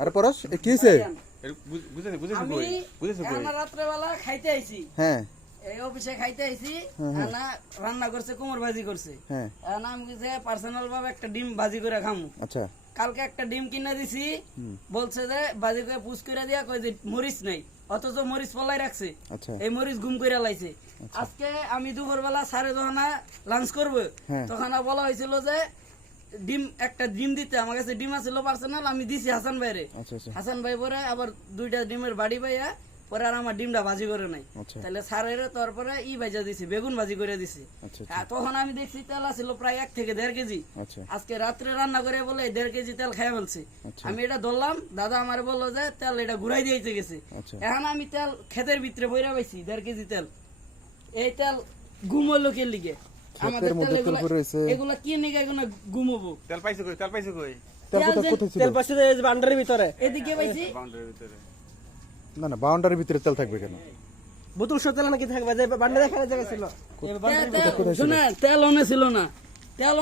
আরে পরশ কি হইছে? আমরা রাত্রে বেলা খাইতে আইছি, হ্যাঁ এই অফিসে খাইতে আইছি, না রান্না করছে কোমর ভাজি করছে, হ্যাঁ আমি যে পার্সোনাল ভাবে একটা ডিম ভাজি করে খামু। আচ্ছা কালকে একটা ডিম কিনা দিছি, বলছে যে ভাজি করে পুষ করে দিয়া কই যে মরিচ নাই, অথচ মরিচ পলাই রাখছে, আচ্ছা এই মরিচ গুম করে লাইছে। আজকে আমি দুপুর বেলা সাড়ে যখন লাঞ্চ করবো তখন বলা হয়েছিল যে একটা ডিম দিতে, আমার কাছে ডিম আছিল পার্সোনাল, আমি দিছি হাসান ভাইরে। আচ্ছা আচ্ছা হাসান ভাই পরে আবার 2টা ডিমের বাড়ি পাইয়া পরে আর আমার ডিমটা ভাজি করে নাই, আচ্ছা তাহলে স্যারের তারপরে ভাজা দিছি, বেগুন ভাজি করে দিছি। আচ্ছা তখন আমি দেখছি তেল আছিল প্রায় 1 থেকে 1.5 কেজি। আচ্ছা আজকে রাত্রে রান্না করে বলে 1.5 কেজি তেল খেয়ে ফেলছি। আচ্ছা আমি এটা ধরলাম, দাদা আমার বললো যে তেল এটা ঘুরাই দিয়েছে গেছে। আচ্ছা এখন আমি তেল ক্ষেতের ভিতরে বইরা পাইছি 1.5 কেজি তেল। এই তেল ঘুমোলো কে লিগে? আমাদের মধ্যে তেল তেল পড়ে রয়েছে, এগুলা কি নিগে এগুলো ঘুমোবো? তেল পাইছে কই? তেল কোথায় ছিল? তেল পাশে বাউন্ডারির ভিতরে, এদিকে পাইছি বাউন্ডারির ভিতরে। না না বাউন্ডারির ভিতরে তেল থাকবে কেন? বোতল সতেল নাকি থাকবে, যে বান্ডারি এখানে জায়গা ছিল। তেল অনে ছিল না, তেল